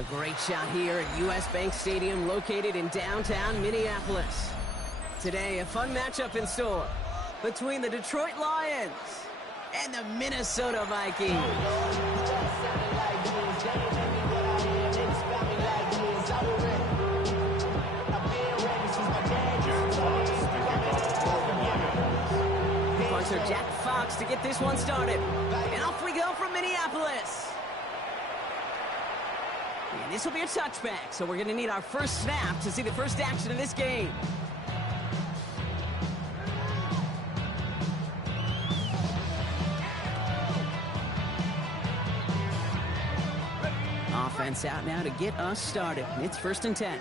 A great shot here at US Bank Stadium, located in downtown Minneapolis. Today, a fun matchup in store between the Detroit Lions and the Minnesota Vikings. Punter Jack Fox to get this one started. And off we go from Minneapolis. And this will be a touchback, so we're going to need our first snap to see the first action of this game. Offense out now to get us started. It's 1st and 10.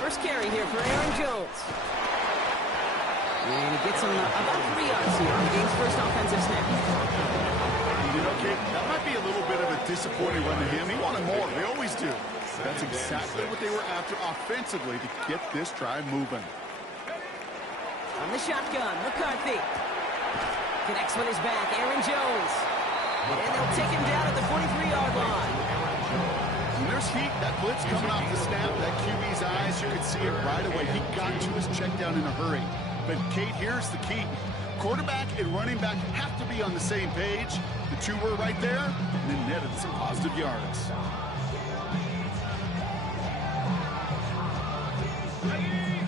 First carry here for Aaron Jones. And he gets him about 3 yards here on the game's first offensive snap. You know, Kate, that might be a little bit of a disappointing run to him. He wanted more. They always do. That's exactly what they were after offensively to get this drive moving. On the shotgun, McCarthy. Connects with his back, Aaron Jones. And they'll take him down at the 43-yard line. When there's heat, that blitz coming off the snap, that QB's eyes, you could see it right away. He got to his check down in a hurry. But, Kate, here's the key. Quarterback and running back have to be on the same page. The two were right there, and then netted some positive yards.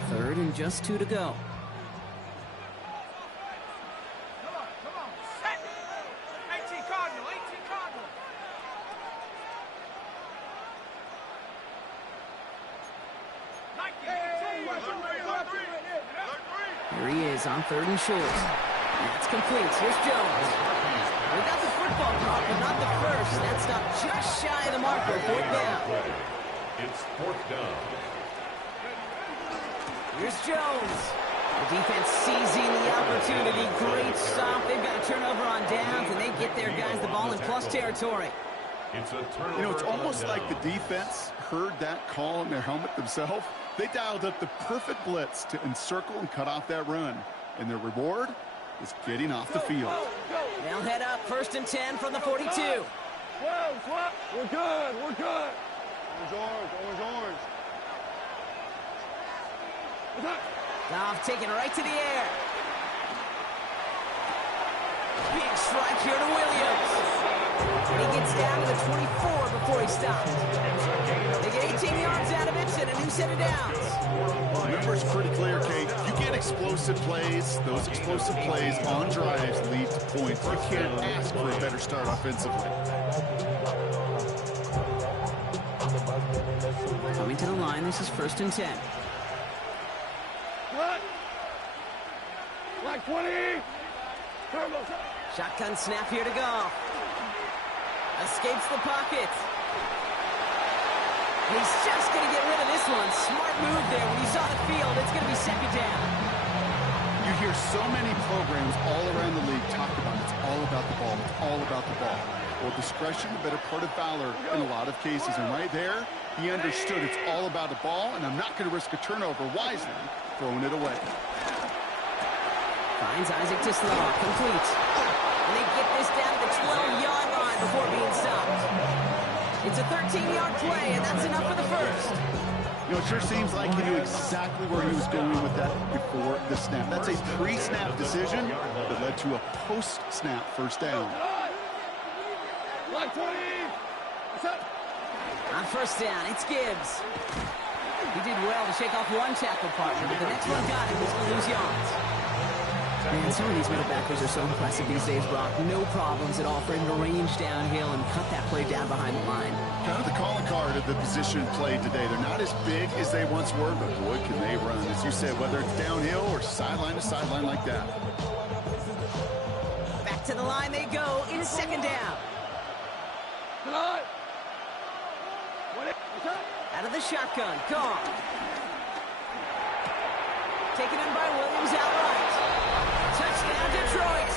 Third and just 2 to go. Here he is on 3rd and short. That's complete. Here's Jones. We got the football caught, but not the first. That's not just shy of the marker. 4th down. It's 4th down. Here's Jones. The defense seizing the opportunity. Great stop. They've got a turnover on downs, and they get their guys the ball in plus territory. It's a turnover. You know, it's almost like the defense heard that call in their helmet themselves. They dialed up the perfect blitz to encircle and cut off that run. And their reward is getting off the field. They'll head up 1st and 10 from the 42. We're good. We're good. Orange. Goff taking it right to the air. Big strike here to Williams. And he gets down to the 24 before he stops. They get 18 yards out of it and a new set of downs. Remember, it's pretty clear, Kate. You get explosive plays. Those explosive plays on drives lead to points. You can't ask for a better start offensively. Coming to the line, this is 1st and 10. What? Like 20. Shotgun snap here to Goff. Escapes the pocket. He's just going to get rid of this one. Smart move there. When he saw the field, it's going to be 2nd down. You hear so many programs all around the league talk about it's all about the ball. It's all about the ball. Well, discretion, the better part of valor in a lot of cases. And right there, he understood it's all about the ball, and I'm not going to risk a turnover wisely, throwing it away. Finds Isaac Tislaw, complete. And they get this down to the 12-yard line before being stopped. It's a 13-yard play, and that's enough for the first. You know, it sure seems like he knew exactly where he was going with that before the snap. That's a pre-snap decision that led to a post-snap first down. Like 20. On 1st down, it's Gibbs. He did well to shake off one tackle partner, but the next one got him. He's going to lose yards. Man, some of these middle backers are so impressive these days, Brock. No problems at all for him to range downhill and cut that play down behind the line. Kind of the calling card of the position played today. They're not as big as they once were, but boy, can they run. As you said, whether it's downhill or sideline to sideline like that. Back to the line they go. It's 2nd down. Out of the shotgun, Goff. Taken in by Williams outright. Touchdown, Detroit.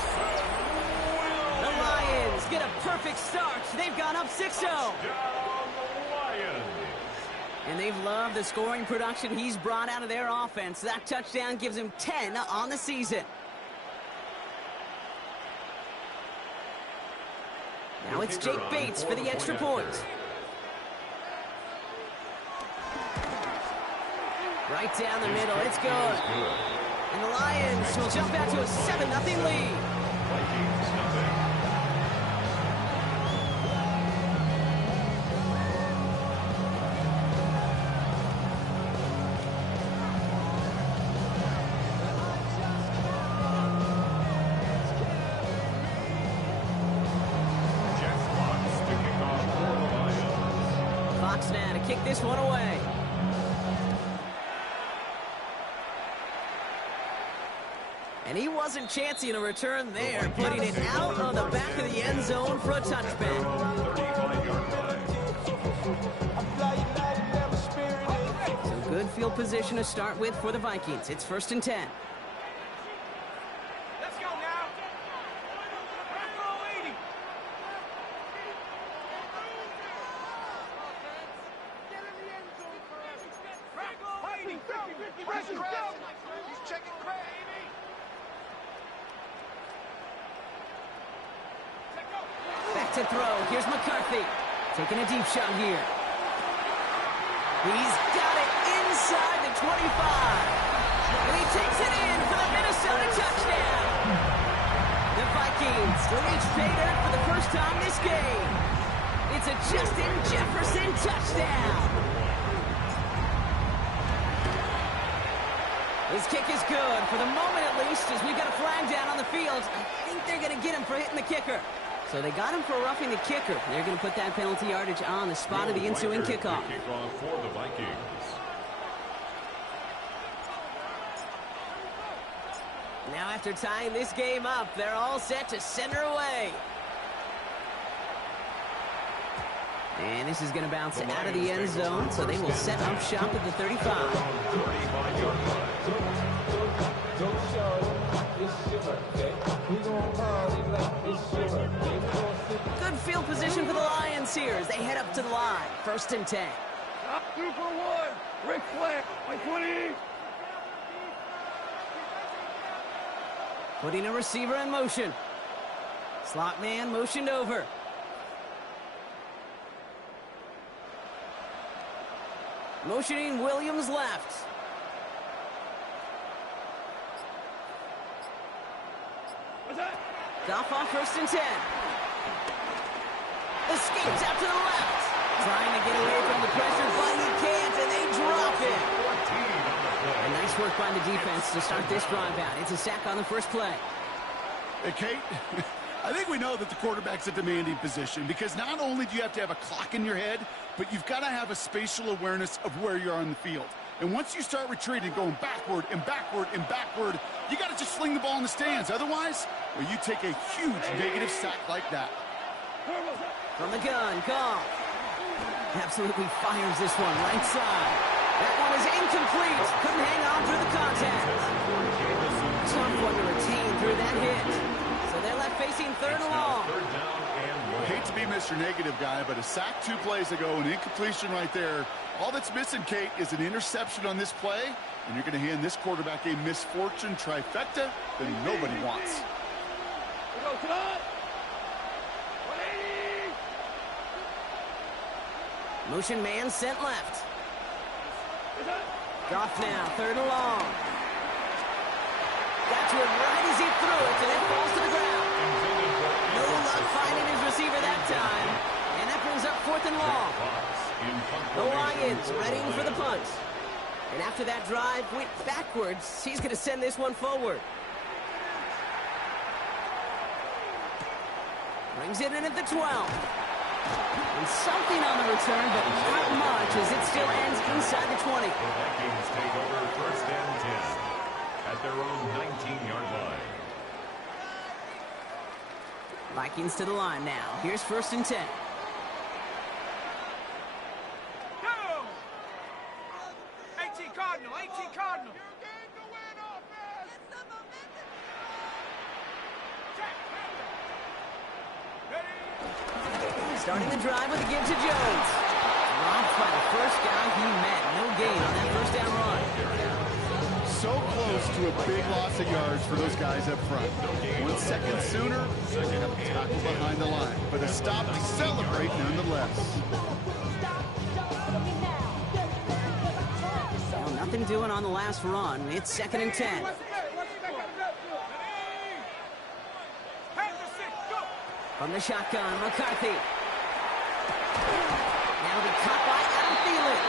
The Lions get a perfect start. They've gone up 6-0. Down the Lions. And they've loved the scoring production he's brought out of their offense. That touchdown gives him 10 on the season. Now it's Jake Bates for the extra point. Right down the middle, it's good. And the Lions will jump out to a 7-0 lead. Vikings nothing. Fox now to kick this one away. And he wasn't chancing a return there, putting it out on the back of the end zone for a touchback. 35-yard line. So good field position to start with for the Vikings. It's 1st and 10. Let's go now. He's checking Craig. Back to throw. Here's McCarthy. Taking a deep shot here. He's got it inside the 25. And he takes it in for the Minnesota touchdown. The Vikings reach pay dirt for the first time this game. It's a Justin Jefferson touchdown. His kick is good, for the moment at least, as we've got a flag down on the field. I think they're going to get him for hitting the kicker. So they got him for roughing the kicker. They're going to put that penalty yardage on the spot of the ensuing kickoff. Kickoff for the Vikings. Now after tying this game up, they're all set to center away. And this is going to bounce out of the end zone, so they will set up shop at the 35. 35-yard line. Good field position for the Lions here as they head up to the line. 1st and 10. 2 for 1. Rick Flair, my 20. Putting a receiver in motion. Slot man motioned over. Motioning Williams left. What's that? Goff on 1st and 10. Escapes out to the left. Trying to get away from the pressure, but he can't, and they drop it. 14 on the play. And nice work by the defense to start this drive out. It's a sack on the first play. Hey, Kate, I think we know that the quarterback's a demanding position because not only do you have to have a clock in your head, but you've got to have a spatial awareness of where you are on the field. And once you start retreating, going backward and backward and backward, you got to just sling the ball in the stands. Otherwise, well, you take a huge negative sack like that. From the gun, Goff. Absolutely fires this one right side. That one is incomplete. Couldn't hang on through the contact. Tough one to retain through that hit. So they're left facing 3rd and long. Third down and one. Hate to be Mr. Negative guy, but a sack 2 plays ago, an incompletion right there. All that's missing, Kate, is an interception on this play, and you're going to hand this quarterback a misfortune trifecta that nobody wants. Go, come on. 180. Motion man sent left. Goff now, 3rd and long. Got to it right as he threw it, and it falls to the ground. No luck finding his receiver that time. And that brings up 4th and long. The Lions readying for the punt. And after that drive went backwards, he's going to send this one forward. Brings it in at the 12. And something on the return, but not much as it still ends inside the 20. The Vikings take over 1st and 10 at their own 19-yard line. Vikings to the line now. Here's 1st and 10. Go! 18 Cardinal, 18 Cardinal. Starting the drive with a give to Jones. Dropped by the first guy he met. No gain on that first down run. So close to a big loss of yards for those guys up front. 1 second sooner, they have a tackle behind the line. But a stop to celebrate nonetheless. Well, nothing doing on the last run. It's 2nd and 10. From the shotgun, McCarthy. Now be caught by Adam Thielen.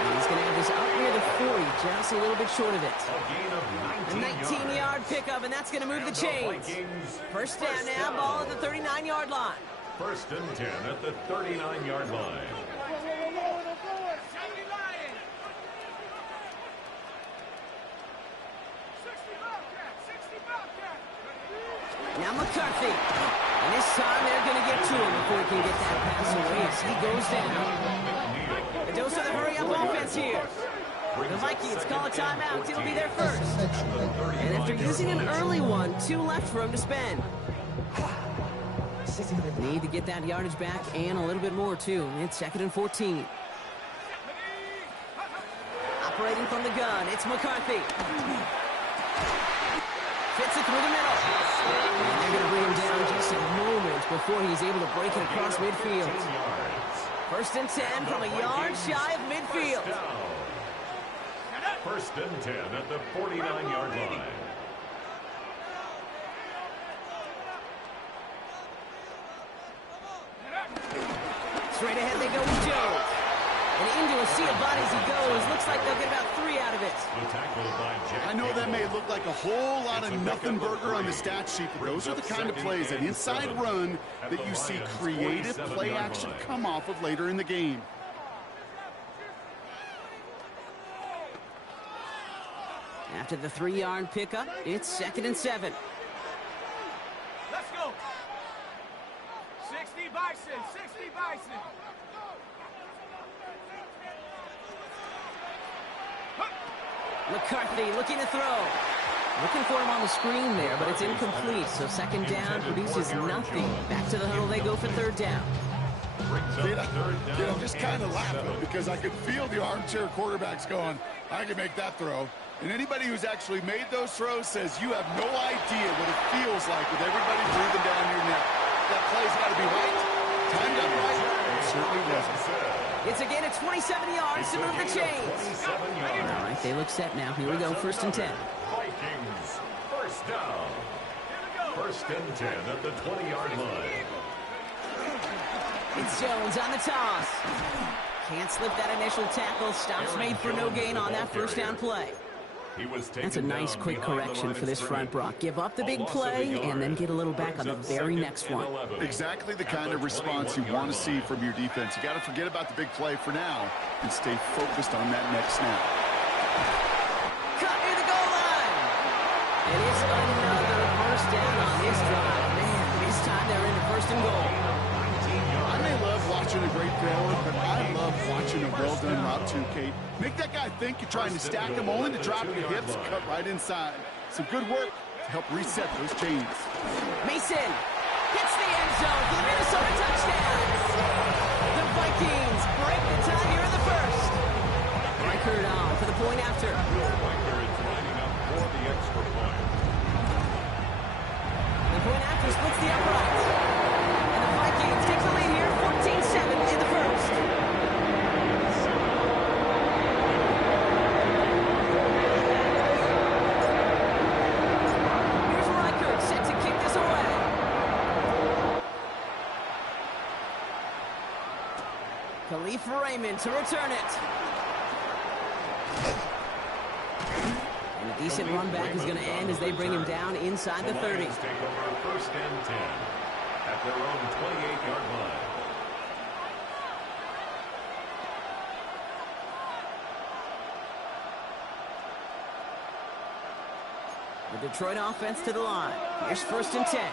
And he's going to have this up near the 40, just a little bit short of it. A 19-yard pickup, and that's going to move the chains. First down now, ball at the 39-yard line. 1st and 10 at the 39-yard line. Now McCarthy. And this time they're going to get to him before he can get that pass away as he goes down. A dose of the hurry-up offense here. The Vikings call a timeout. It'll be their first. And after using an early one, 2 left for him to spend. Need to get that yardage back and a little bit more, too. It's 2nd and 14. Operating from the gun, it's McCarthy. Fits it through the middle. And they're going to bring him down just a moment before he's able to break it across midfield. 1st and 10 from a yard shy of midfield. 1st and 10 at the 49-yard line. Straight ahead they go with Jones. And into a sea of bodies he goes. Looks like they'll get about 3 out of it. I know that may look like a whole lot of nothing burger on the stat sheet, but those are the kind of plays, an inside run, that you see creative play action come off of later in the game. After the 3-yard pickup, it's 2nd and 7. Let's go. 60 Bison, 60 Bison. McCarthy looking to throw. Looking for him on the screen there, but it's incomplete. So 2nd down produces nothing. Back to the huddle they go for 3rd down. I'm just kind of laughing because I could feel the armchair quarterbacks going, I can make that throw. And anybody who's actually made those throws says you have no idea what it feels like with everybody breathing down your neck. That play's got to be right. Timed up right. It certainly wasn't. It's again at 27 yards to move the chains. All right, they look set now. Here we go, 1st and 10. Vikings, 1st down. 1st and 10 at the 20-yard line. It's Jones on the toss. Can't slip that initial tackle. Stops made for no gain on that 1st down play. That's a nice quick correction for this front, Brock. Give up the big play and then get a little back on the very next one. Exactly the kind of response you want to see from your defense. You got to forget about the big play for now and stay focused on that next snap. Cut near the goal line. And it's another 1st down on this drive. Man, this time they're into 1st and goal. I may love watching a great thrower, but I love watching a well-done route too, Kate. Make that guy think you're trying to stack him, only to drop your hips, cut right inside. Some good work to help reset those chains. Mason hits the end zone for the Minnesota touchdown. The Vikings break the tie here in the 1st. Reichert on for the point after. Reichert is lining up for the extra point. The point after splits the uprights. And the Vikings take the lead here, 14-7 in the 1st. Khalif Raymond to return it. And a decent run back is going to end as they bring him down inside the 30. Take over 1st and 10 at their own 28-yard line. The Detroit offense to the line. Here's 1st and 10.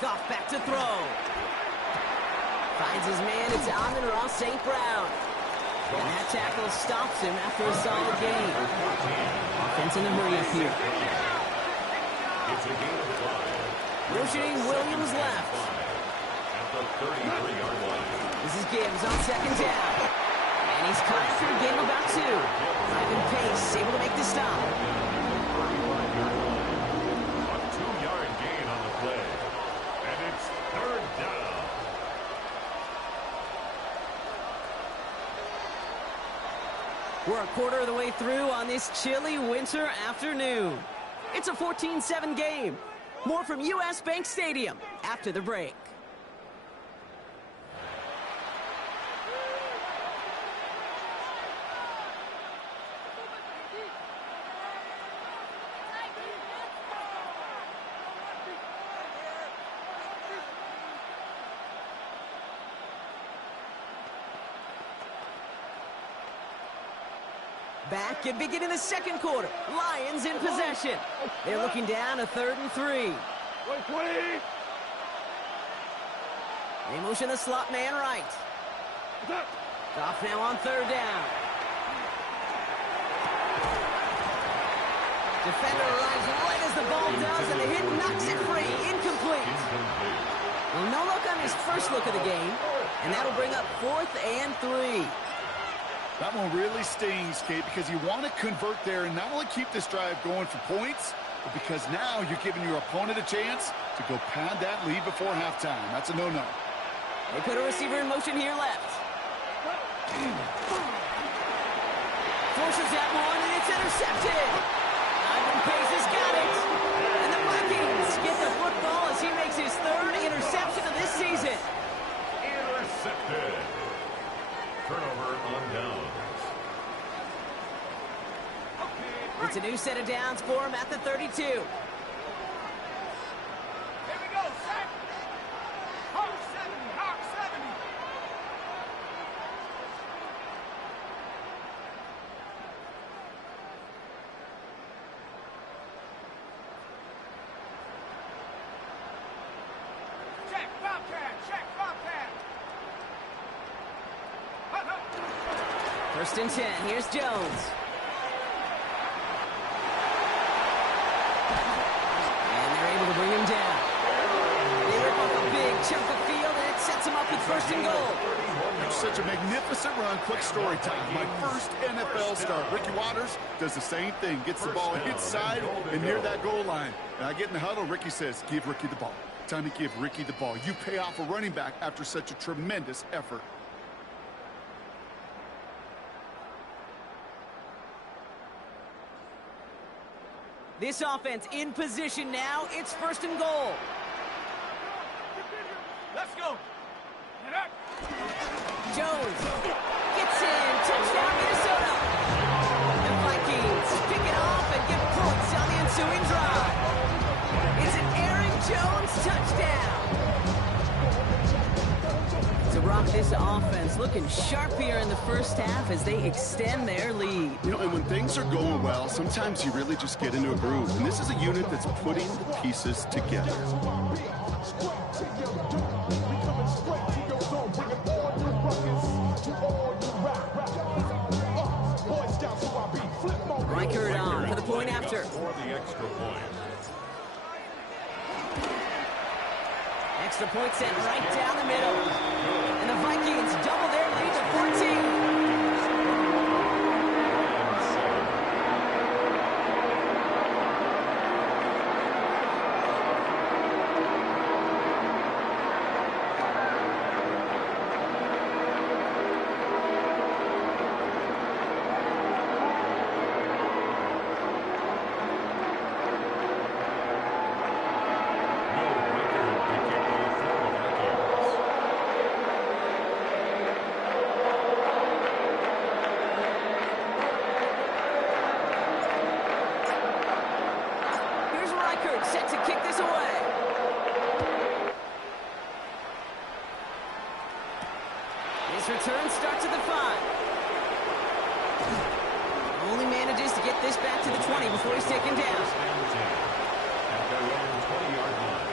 Goff back to throw. Finds his man. It's Amon-Ra St. Brown. And that tackle stops him after a solid gain. Offense in a hurry up here. It's a gain of 5. Motioning Williams left. At the 33-yard line. This is Gibbs on second down. And he's caught after a gain of about 2. Driving pace, able to make the stop. A 2-yard gain on the play. And it's 3rd down. We're a quarter of the way through on this chilly winter afternoon. It's a 14-7 game. More from U.S. Bank Stadium after the break. Back and beginning the second quarter. Lions in possession. They're looking down a 3rd and 3. Wait. They motion the slot man right. Off now on 3rd down. Defender arrives right as the ball does, and the hit knocks it free. Incomplete. Well, no look on his first look of the game, and that'll bring up 4th and 3. That one really stings, Kate, because you want to convert there and not only keep this drive going for points, but because now you're giving your opponent a chance to go pad that lead before halftime. That's a no-no. They put a receiver in motion here left. Forces that one, and it's intercepted. Ivan Pace has got it. And the Vikings get the football as he makes his 3rd interception of this season. Intercepted. Turnover on downs. It's a new set of downs for him at the 32. Here we go, set. Hawk 70, Hawk 70. Check, Bobcat, check, Bobcat. 1st and 10. Here's Jones. And they're able to bring him down. They rip off a big chunk of field, and it sets him up with 1st and goal. It's such a magnificent run. Quick story time. My first NFL start. Ricky Watters does the same thing. Gets the ball inside and near that goal line. And I get in the huddle. Ricky says, give Ricky the ball. Time to give Ricky the ball. You pay off a running back after such a tremendous effort. This offense in position now. It's 1st and goal. Let's go. Get up. Jones gets in. Touchdown, Minnesota. The Vikings pick it off and get points on the ensuing drive. It's an Aaron Jones touchdown. So, Brock, this offense looking sharp here in the first half as they extend their lead. You know, and when things are going well, sometimes you really just get into a groove. And this is a unit that's putting the pieces together. Reichert on for the point after. For the extra point. Extra point set right down the middle. And the Vikings double their lead to 14. Set to kick this away. His return starts at the 5. Only manages to get this back to the 20 before he's taken down. At their own 20-yard line.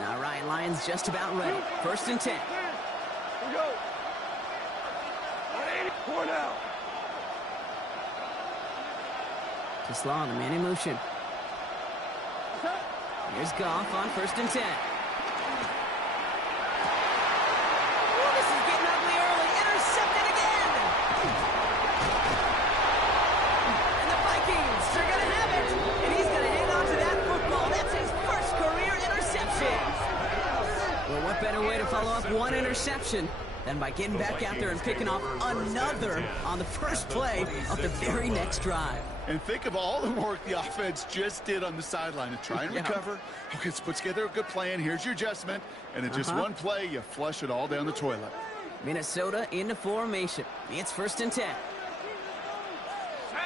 Now Ryan Lyons just about ready. 1st and 10. Here we go. 180. Now. Tesla, the man in motion. Here's Goff on 1st and 10. Oh, this is getting ugly early. Intercepted again. And the Vikings are going to have it. And he's going to hang on to that football. That's his first career interception. Well, what better way to follow up one interception than by getting back out there and picking off another on the first play of the very next drive. And think of all the work the offense just did on the sideline to try and recover. Okay, let's put together a good plan. Here's your adjustment. And in just one play, you flush it all down the toilet. Minnesota into formation. It's 1st and 10. Set.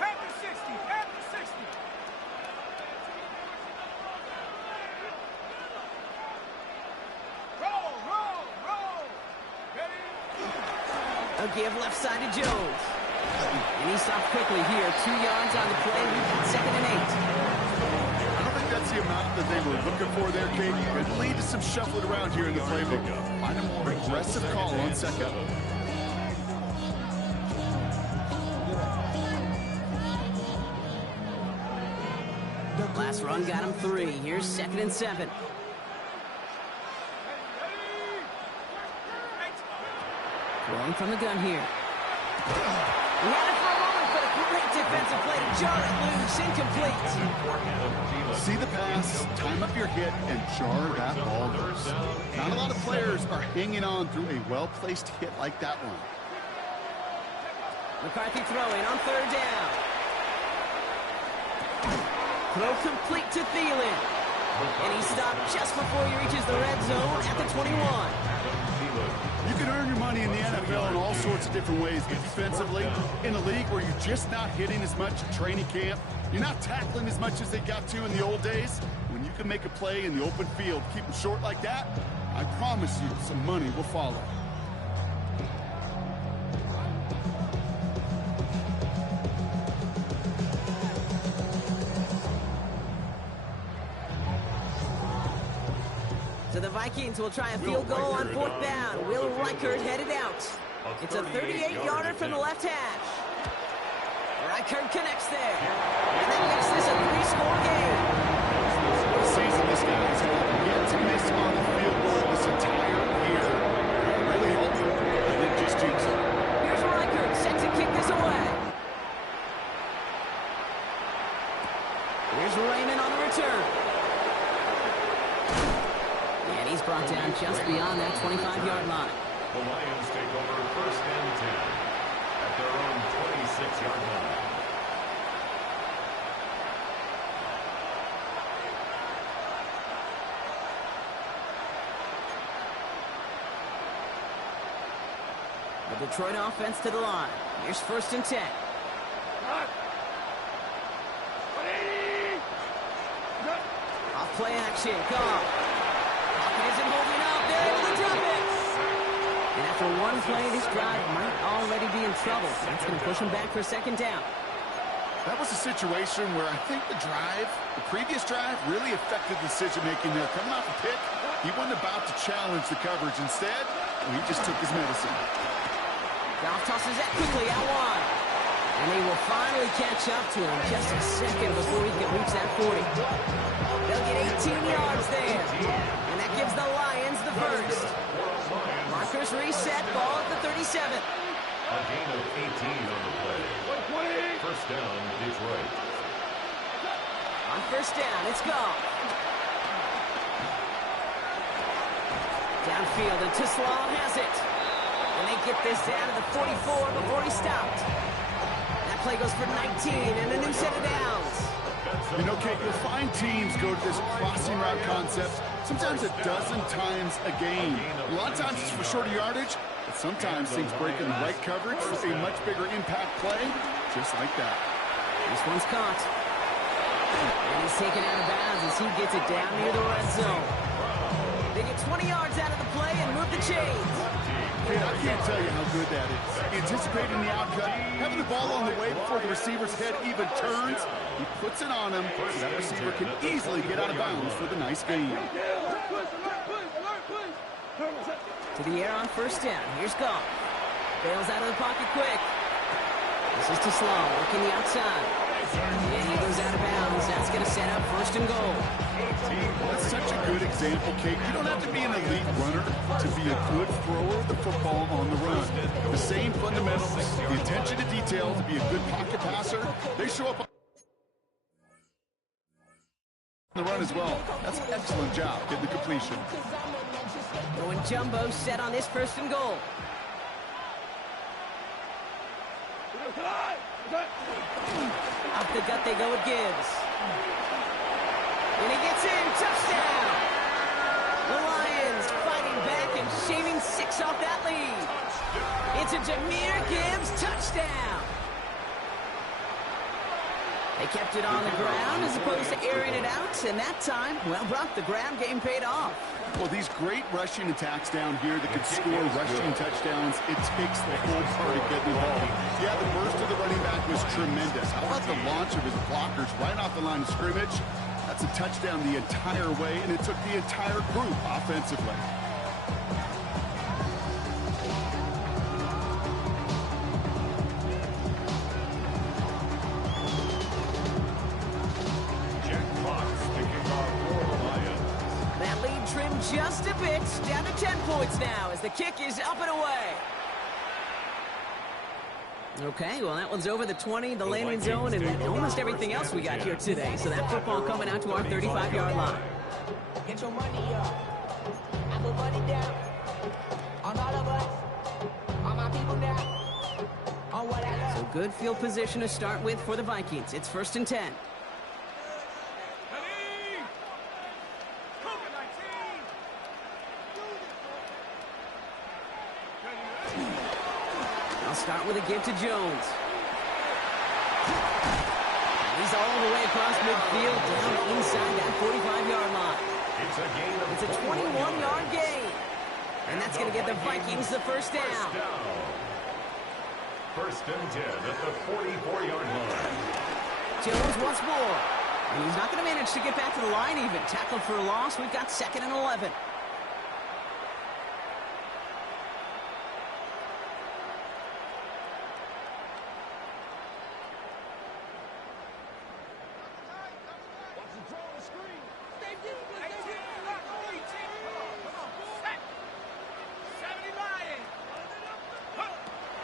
At the 60. At the 60. Roll, roll, roll. Ready? A give left side to Jones. And he stopped quickly here. 2 yards on the play. We've got 2nd and 8. I don't think that's the amount that they were looking for there, Kate. It could lead to some shuffling around here in the playbook. Find a more aggressive call on 2nd. Last run got him 3. Here's 2nd and 7. Rolling from the gun here. He had it for a moment, but a great defensive play to jar it loose. Incomplete. See the pass, time up your hit, and jar that ball loose. Not a lot of players are hanging on through a well-placed hit like that one. McCarthy throwing on 3rd down. Throw complete to Thielen. And he stopped just before he reaches the red zone at the 21. You can earn your money in the NFL in all sorts of different ways, but defensively, in a league where you're just not hitting as much at training camp, you're not tackling as much as they got to in the old days, when you can make a play in the open field, keep them short like that, I promise you some money will follow. So the Vikings will try a field goal on 4th down. Will Reichert headed out. It's a 38-yarder from the left hash. Reichert connects there. And that makes this a 3-score game. What a season this guy has had. Yet to miss on the field goal this entire year. Really hoping I didn't just jinx it. Here's Reichert set to kick this away. Here's Raymond on the return. And he's brought down just beyond that 25-yard line. The Lions take over 1st and 10 at their own 26-yard line. The Detroit offense to the line. Here's 1st and 10. Off play action. Goff. Hawkins isn't holding up. They're able to drop it. And after one play, this drive might already be in trouble. That's going to push him back for 2nd down. That was a situation where I think the previous drive, really affected decision-making there. Coming off a pick, he wasn't about to challenge the coverage. Instead, he just took his medicine. Goff tosses that quickly out wide. And they will finally catch up to him just a second before he can reach that 40. They'll get 18 yards there. And that gives the Lions the first. Markers reset, ball at the 37. A gain of 18 on the play. 1st down, Detroit. On 1st down, it's Goff. Downfield, and Tislam has it. And they get this down to the 44 before he stopped. That play goes for 19 and a new set of downs. You know, Kate, you'll find teams go to this crossing route concept sometimes a dozen times a game. A lot of times it's for shorter yardage, but sometimes teams break in the right coverage for a much bigger impact play, just like that. This one's caught. And he's taken out of bounds as he gets it down near the red zone. They get 20 yards out of the play and move the chains. Man, I can't tell you how good that is. Anticipating the outcome, having the ball on the way before the receiver's head even turns. He puts it on him so that receiver can easily get out of bounds for the nice gain. To the air on first down. Here's Goff. Bails out of the pocket quick. This is to Sloan, working the outside. And he goes out of bounds. That's going to set up first and goal. That's such a good example, Kate. You don't have to be an elite runner to be a good thrower of the football on the run. The same fundamentals, the attention to detail to be a good pocket passer, they show up on the run as well. That's an excellent job getting the completion. Going jumbo set on this first and goal. Up the gut they go with Gibbs. And he gets in. Touchdown! The Lions fighting back and shaving 6 off that lead. It's a Jahmyr Gibbs touchdown. They kept it on the ground as opposed to airing it out. And that time, well, Brock, the ground game paid off. Well, these great rushing attacks down here that could score rushing touchdowns, it takes the whole party getting involved. Yeah, the burst of the running back was tremendous. How about the launch of his blockers right off the line of scrimmage? That's a touchdown the entire way, and it took the entire group offensively. Just a bit, down to 10 points now as the kick is up and away. Okay, well, that one's over the 20, the landing zone, and almost everything else we got here today. So that football coming out to our 35-yard line. Get your money up. I put money down. On all of us. On my people now. On what I love. So good field position to start with for the Vikings. It's 1st and 10. Start with a give to Jones. He's all the way across midfield, down inside that 45-yard line. It's a 21-yard gain. And that's going to get the Vikings the first down. 1st and 10 at the 44-yard line. Jones once more. And he's not going to manage to get back to the line even. Tackled for a loss. We've got 2nd and 11.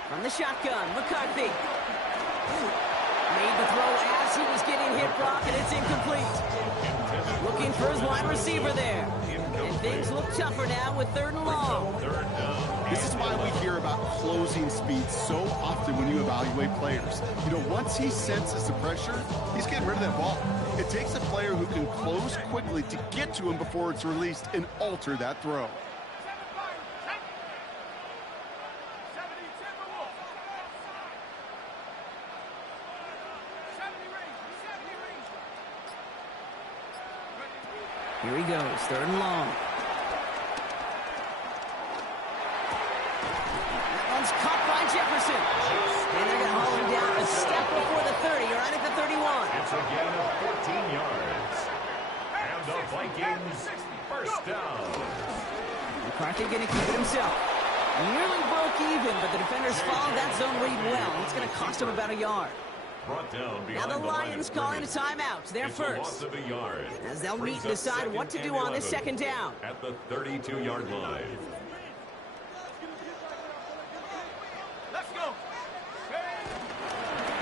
From the shotgun, McCarthy. Made the throw as he was getting hit, Brock, and it's incomplete. Looking for his wide receiver there. And things look tougher now with 3rd and long. This is why we hear about closing speed so often when you evaluate players. You know, once he senses the pressure, he's getting rid of that ball. It takes a player who can close quickly to get to him before it's released and alter that throw. Here he goes, 3rd and long. That one's caught by Jefferson. And they're going to haul him down a step before the 30, right at the 31. It's a gain of 14 yards. And the Vikings, 1st down. McCarthy going to keep it himself. Nearly broke even, but the defenders followed that zone read well. It's going to cost him about a yard. Brought down now the Lions calling a timeout. They're first. As they'll meet and decide what to do on this 2nd down. At the 32-yard line. Let's go.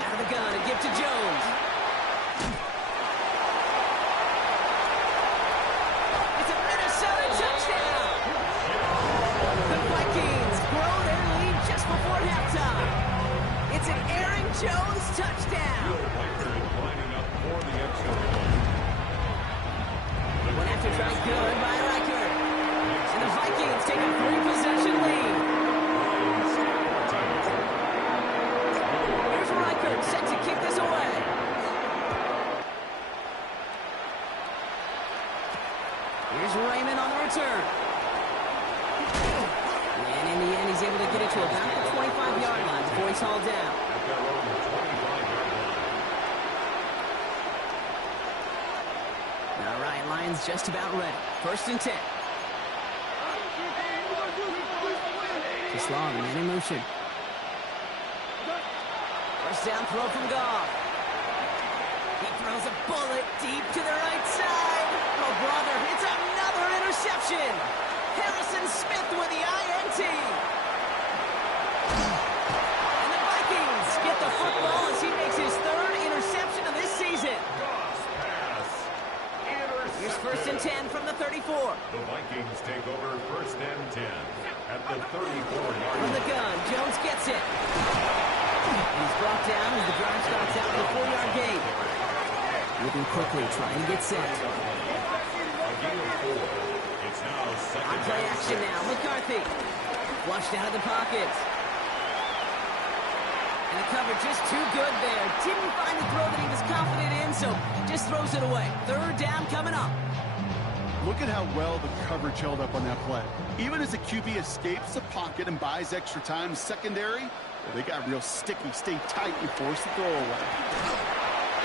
Out of the gun, a give to Jones. It's a Minnesota touchdown. The Vikings grow their lead just before halftime. It's an Aaron Jones touchdown. Went after try good by Reichert. And the Vikings take a 3-possession lead. Here's Reichert set to kick this away. Here's Raymond on the return. And in the end, he's able to get it to about the 25-yard line before he's hauled down. At their own 25-yard line. All right, Lions just about ready. 1st and 10. Just long, man in motion. 1st down throw from Goff. He throws a bullet deep to the right side. Oh, brother, it's another interception. Harrison Smith with the INT. And the Vikings get the football as he makes his 3rd interception of this season. Goff's pass. Here's 1st and 10 from the 34. The Vikings take over 1st and 10 at the 34-yard From the line. gun, Jones gets it. He's brought down as the drive starts out with a 4-yard gain. Moving quickly, trying to get set. A gain of 4. It's now second On play down action 6. now. McCarthy. Flushed out of the pocket. And the cover just too good there. Didn't find the throw that he was confident in, so just throws it away. 3rd down coming up. Look at how well the coverage held up on that play. Even as the QB escapes the pocket and buys extra time secondary, well, they got real sticky, stay tight, and force the throw away.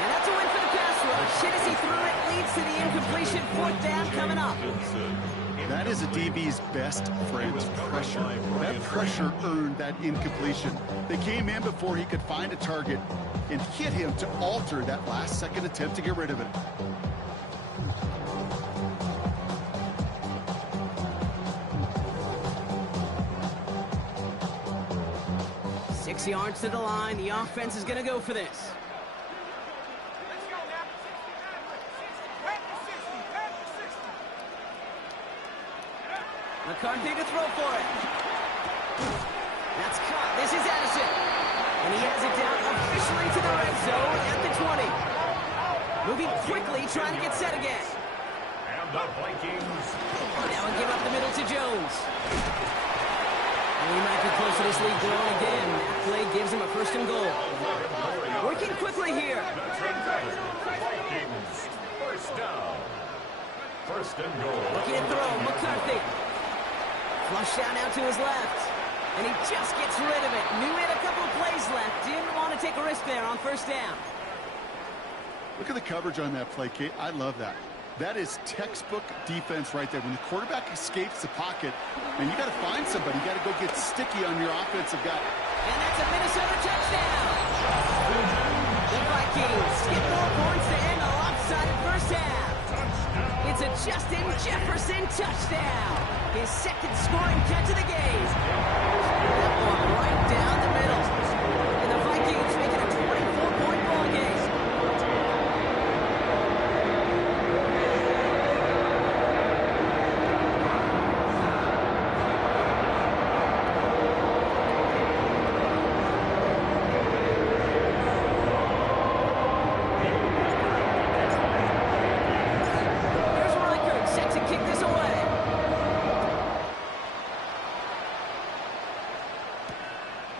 And that's a win for the pass rush. Hit as he threw it, leads to the incompletion. 4th down coming up. That is a DB's best friend, pressure. That pressure earned that incompletion. They came in before he could find a target and hit him to alter that last-second attempt to get rid of it. Six yards to the line. The offense is going to go for this. Let's go now. 60, back to 60, back to 60. McCarthy to throw for it. That's caught. This is Addison. And he has it down officially to the red zone at the 20. Moving quickly, trying to get set again. And the Vikings. Now we give up the middle to Jones. And he might be close to this lead growing again. That play gives him a 1st and goal. Working quickly here. Vikings. 1st down. 1st and goal. Looking to throw. McCarthy. Flush down out to his left. And he just gets rid of it. Knew he had a couple of plays left. Didn't want to take a risk there on 1st down. Look at the coverage on that play, Kate. I love that. That is textbook defense right there. When the quarterback escapes the pocket, and you got to find somebody. You got to go get sticky on your offensive guy. And that's a Minnesota touchdown. The Vikings get 4 points to end a lopsided 1st half. It's a Justin Jefferson touchdown. His 2nd scoring catch of the game. That one right down the middle. And the Vikings make it a 24-point ball game.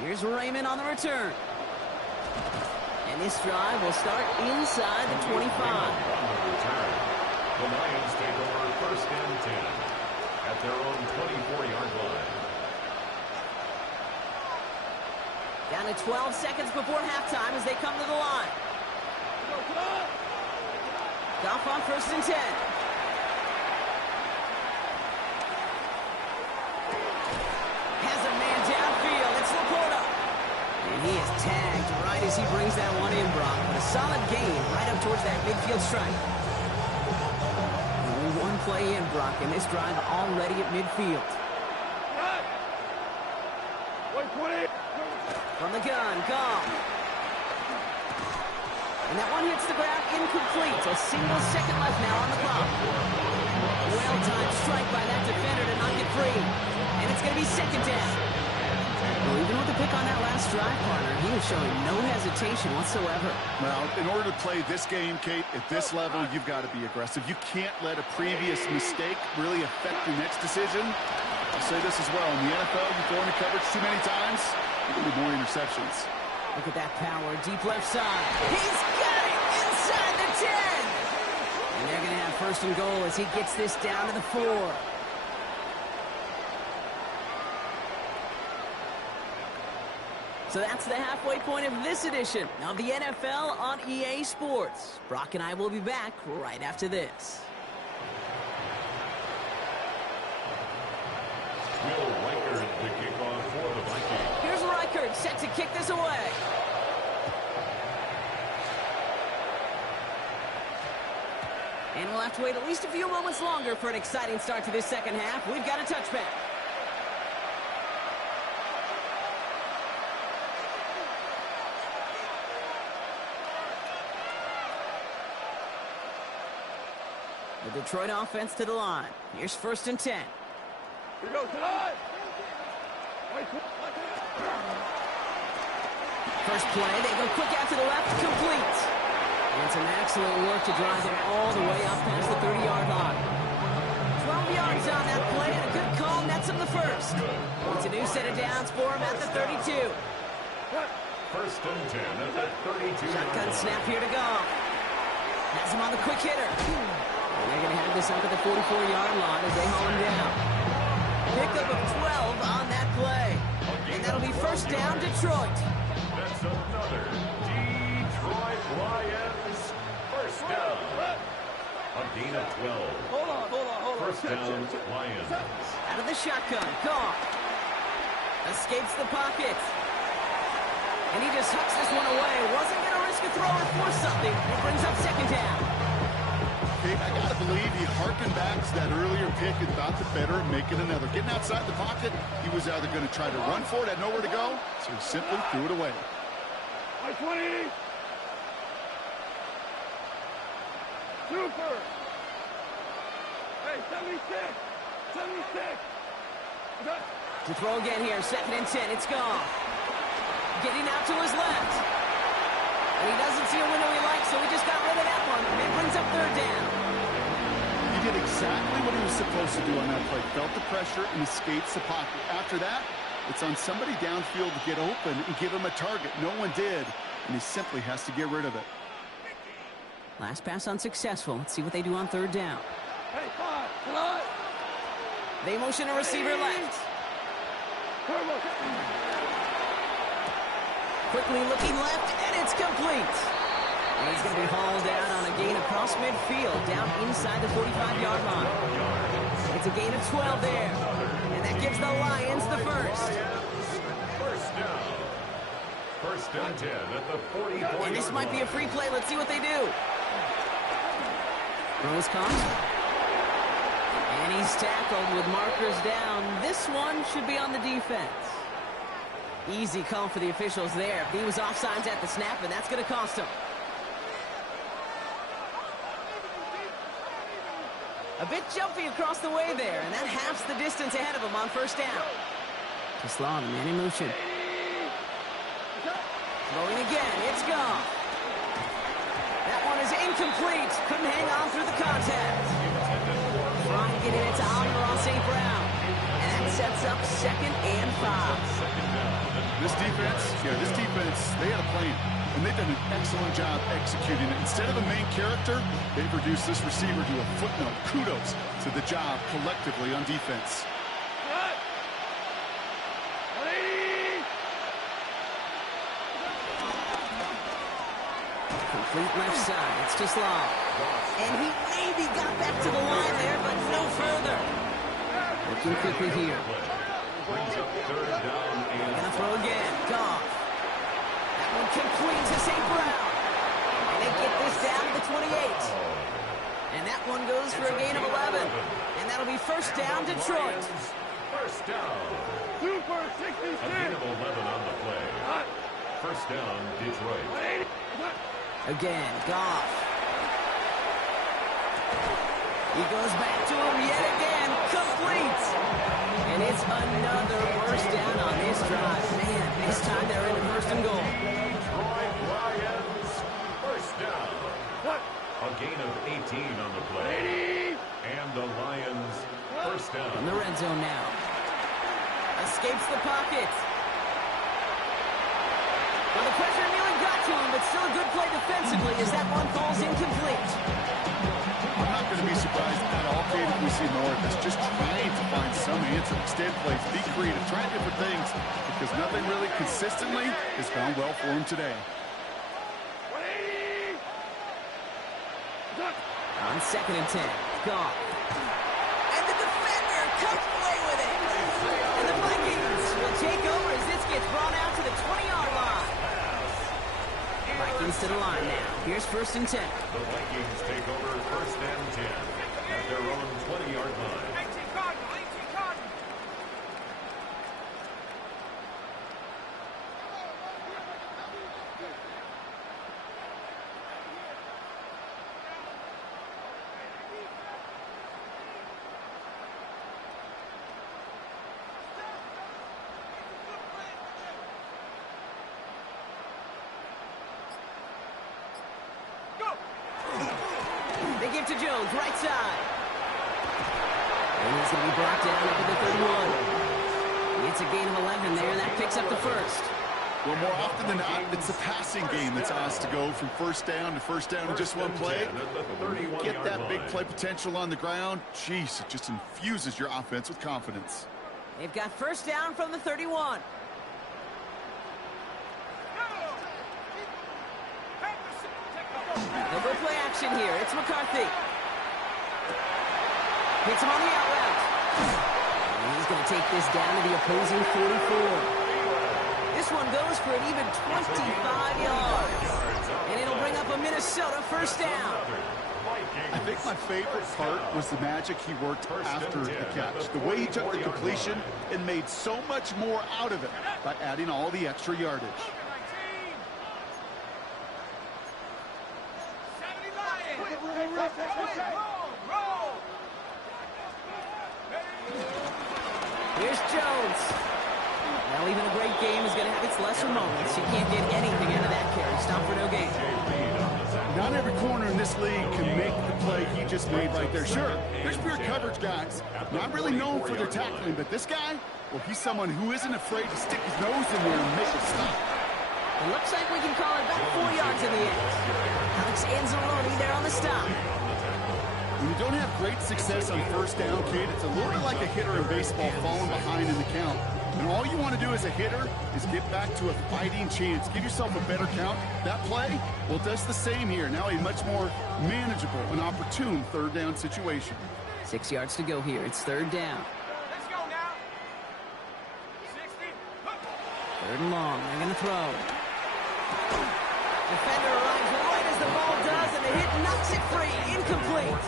Here's Raymond on the return. And this drive will start inside the 25. On the return. The Lions take over 1st and 10 at their own 24-yard line. Down to 12 seconds before halftime as they come to the line. Goff on 1st and 10. Has a man downfield. It's Laporta. And he is tagged right as he brings that one in, Brock. But a solid gain right up towards that midfield stripe. Only one play in, Brock, and this drive already at midfield. From the gun, Goff. And that one hits the ground incomplete. A single second left now on the clock. Well-timed strike by that defender to knock it free. And it's going to be 2nd down. Well, even with the pick on that last drive, partner, he was showing no hesitation whatsoever. Well, in order to play this game, Kate, at this level, you've got to be aggressive. You can't let a previous mistake really affect your next decision. I'll say this as well. In the NFL, you throw into coverage too many times, you're going to be more interceptions. Look at that power, deep left side. He's got it inside the 10. And they're going to have first and goal as he gets this down to the 4. So that's the halfway point of this edition of the NFL on EA Sports. Brock and I will be back right after this. Will Reichard the kickoff for the Vikings. Here's Reichard set to kick this away. And we'll have to wait at least a few moments longer for an exciting start to this second half. We've got a touchback. The Detroit offense to the line. Here's 1st and 10. Here goes tonight. First play, they go quick out to the left, complete. And some excellent work to drive them all the way up past the 30-yard line. 12 yards on that play, and a good call nets him the first. It's a new set of downs for him at the 32. 1st and 10 at the 32. Shotgun snap here to go. Has him on the quick hitter. And they're going to have this up at the 44-yard line as they haul him down. Pickup of 12 on that play. And that'll be 1st down, Detroit. That's another Detroit Lions 1st down. A gain of 12. Hold on. 1st down, Lions. Out of the shotgun, Goff. Escapes the pocket. And he just hucks this one away. Wasn't going to risk a throw or force something. It brings up 2nd down. Okay, I got to believe he harkened back to that earlier pick and thought the better and making another. Getting outside the pocket, he was either going to try to run for it, had nowhere to go, so he simply threw it away. 20. Super. Hey, 76. To throw again here, 2nd and 10. It's gone. Getting out to his left. And he doesn't see a window he likes, so he just got rid of that one. It brings up 3rd down. He did exactly what he was supposed to do on that play. Felt the pressure and escapes the pocket. After that, it's on somebody downfield to get open and give him a target. No one did, and he simply has to get rid of it. Last pass unsuccessful. Let's see what they do on 3rd down. Hey, 5. Tonight. They motion a receiver left. Quickly looking left, and it's complete. And he's going to be hauled down on a gain across midfield, down inside the 45-yard line. It's a gain of 12 there. And that gives the Lions the first. 1st down. 1st and 10 at the 44. And this might be a free play. Let's see what they do. Rose comes. And he's tackled with markers down. This one should be on the defense. Easy call for the officials there. He was offsides at the snap, and that's going to cost him. A bit jumpy across the way there, and that halves the distance ahead of him on 1st down. Slaw, the man in motion. Throwing again, it's gone. That one is incomplete. Couldn't hang on through the contact. Trying getting it to Amon-Ra St. Brown. And that sets up 2nd and 5. This defense, they had a plan, and they've done an excellent job executing it. Instead of the main character, they've reduced this receiver to a footnote. Kudos to the job collectively on defense. Complete left side. It's to Slaw. And he maybe got back to the line there, but no further. Looking quickly here. Brings up 3rd down and Gonna throw again. Goff. That one complete to St. Brown. And they get this down to the 28. And that one goes for a gain of 11. And that'll be 1st down, Detroit. 1st down. Super A gain 66. of 11 on the play. 1st down, Detroit. Again, Goff. He goes back to him yet again. Complete. And it's another 1st down on this drive. Man, this time they're in the 1st and goal. Detroit Lions 1st down. A gain of 18 on the play. And the Lions 1st down. In the red zone now. Escapes the pocket. Well, the pressure nearly got to him, but still a good play defensively as that one falls incomplete. I'm not going to be we see more of this, just trying to find some answer, extend plays, be creative, try different things, because nothing really consistently has found well for him today. On 2nd and 10, Goff. And the defender comes away with it. And the Vikings will take over as this gets brought out to the 20-yard line. Vikings to the line now. Here's 1st and 10. The Vikings take over 1st and 10 at their own 20-yard line. 18 Cardinal, 18 Cardinal. They give to Jones, right side. And he's going to be brought down over the 31. It's a gain of 11 there, and that picks up the 1st. Well, more often than not, it's the passing game that's asked to go from 1st down to 1st down in just one play. Get that big play potential on the ground. Jeez, it just infuses your offense with confidence. They've got 1st down from the 31. They'll go play action here. It's McCarthy. Hits him on the out route. And he's going to take this down to the opposing 44. This one goes for an even 25 yards. And it'll bring up a Minnesota 1st down. I think my favorite part was the magic he worked after the catch. The way he took the completion and made so much more out of it by adding all the extra yardage. Here's Jones. Well, even a great game is going to have its lesser moments. You can't get anything out of that carry. Stop for no gain. Not every corner in this league can make the play he just made right there. Sure, there's pure coverage guys. Not really known for their tackling, but this guy, well, he's someone who isn't afraid to stick his nose in there and make a stop. It looks like we can call it about 4 yards in the end. Alex Anzalone there on the stop. When you don't have great success on 1st down, kid, it's a little bit like a hitter in baseball falling behind in the count. And all you want to do as a hitter is get back to a fighting chance. Give yourself a better count. That play, well, it does the same here. Now a much more manageable and opportune 3rd down situation. 6 yards to go here. It's 3rd down. Let's go now. 60. 3rd and long. They're going to throw. Defender arrives right as the ball does, and the hit knocks it free. Incomplete.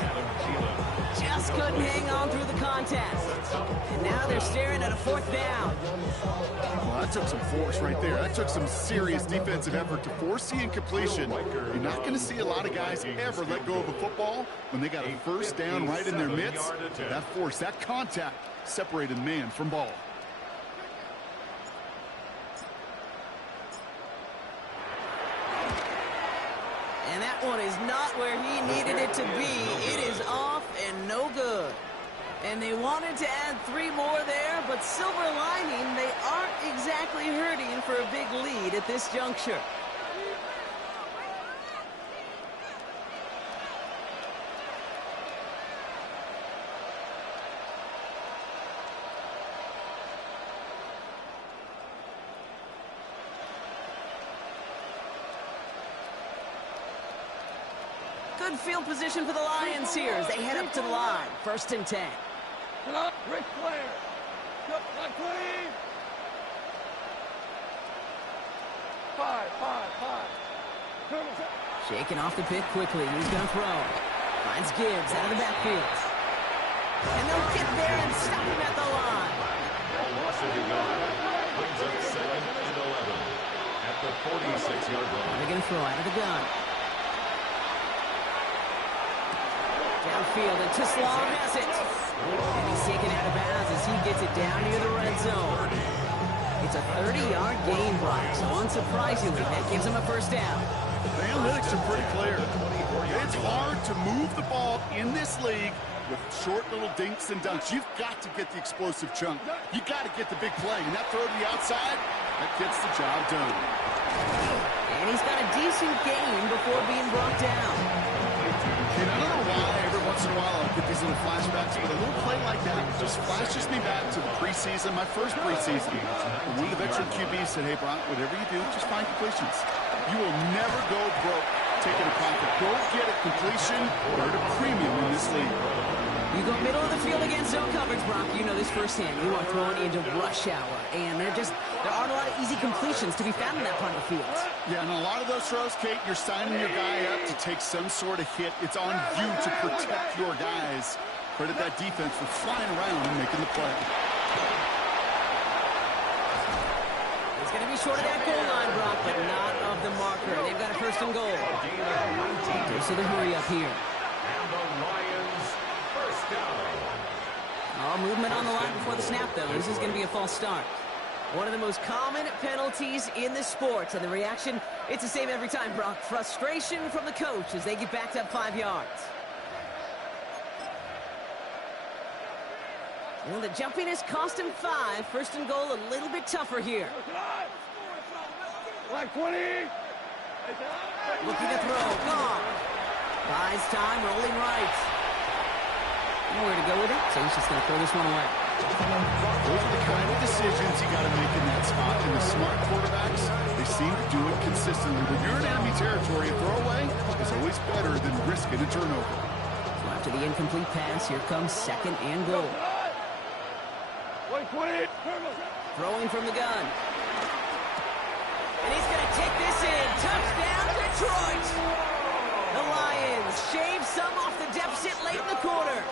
Just couldn't hang on through the contest. And now they're staring at a 4th down. Well, that took some force right there. That took some serious defensive effort to force the incompletion. You're not going to see a lot of guys ever let go of a football when they got a 1st down right in their midst. That force, that contact separated man from ball. And that one is not where he needed it to be. It is off and no good. And they wanted to add 3 more there, but silver lining, they aren't exactly hurting for a big lead at this juncture. Good field position for the Lions here as they head up to the line. 1st and 10. Ric Flair. Clean. 5. Shaking off the pick quickly. He's going to throw. Finds Gibbs out of the backfield. And they'll get there and stop him at the line. Loss of the yard. Brings up 2nd and 11 at the 46-yard line. They're going to throw out of the gun. Downfield, and Tislam has it. And he's taken out of bounds as he gets it down near the red zone. It's a 30-yard gain, Brock, so unsurprisingly, that gives him a 1st down. The analytics are pretty clear. It's hard to move the ball in this league with short little dinks and dunks. You've got to get the explosive chunk. You got to get the big play. And that throw to the outside, that gets the job done. And he's got a decent gain before being brought down. And I don't know why every once in a while I'll get these little flashbacks yards, but a little play like that just flashes me back to the preseason, my first preseason. When one of the veteran QBs said, hey, Brock, whatever you do, just find completions. You will never go broke taking a profit. Go get a completion or at a premium in this league. You go middle of the field against zone coverage, Brock. You know this firsthand. You are throwing into rush hour, and there aren't a lot of easy completions to be found in that part of the field. Yeah, and a lot of those throws, Kate, you're signing your guy up to take some sort of hit. It's on you to protect your guys. Credit that defense for flying around and making the play. It's going to be short of that goal line, Brock, but not of the marker. They've got a first and goal. So the hurry up here. And the Lions first down. Oh, movement on the line before the snap, though. This is going to be a false start. One of the most common penalties in the sports, and the reaction, it's the same every time, Brock. Frustration from the coach as they get backed up 5 yards. Well, the jumpiness cost him 5. First and goal, a little bit tougher here. Like 20. Looking to throw. Gone. Buys time, rolling right. Nowhere to go with it, so he's just going to throw this one away. Those are the kind of decisions you got to make in that spot. And the smart quarterbacks, they seem to do it consistently. When you're in enemy territory, a throwaway is always better than risking a turnover. So after the incomplete pass, here comes second and goal. Throwing from the gun. And he's going to take this in. Touchdown, Detroit! The Lions shave some off the deficit late in the quarter.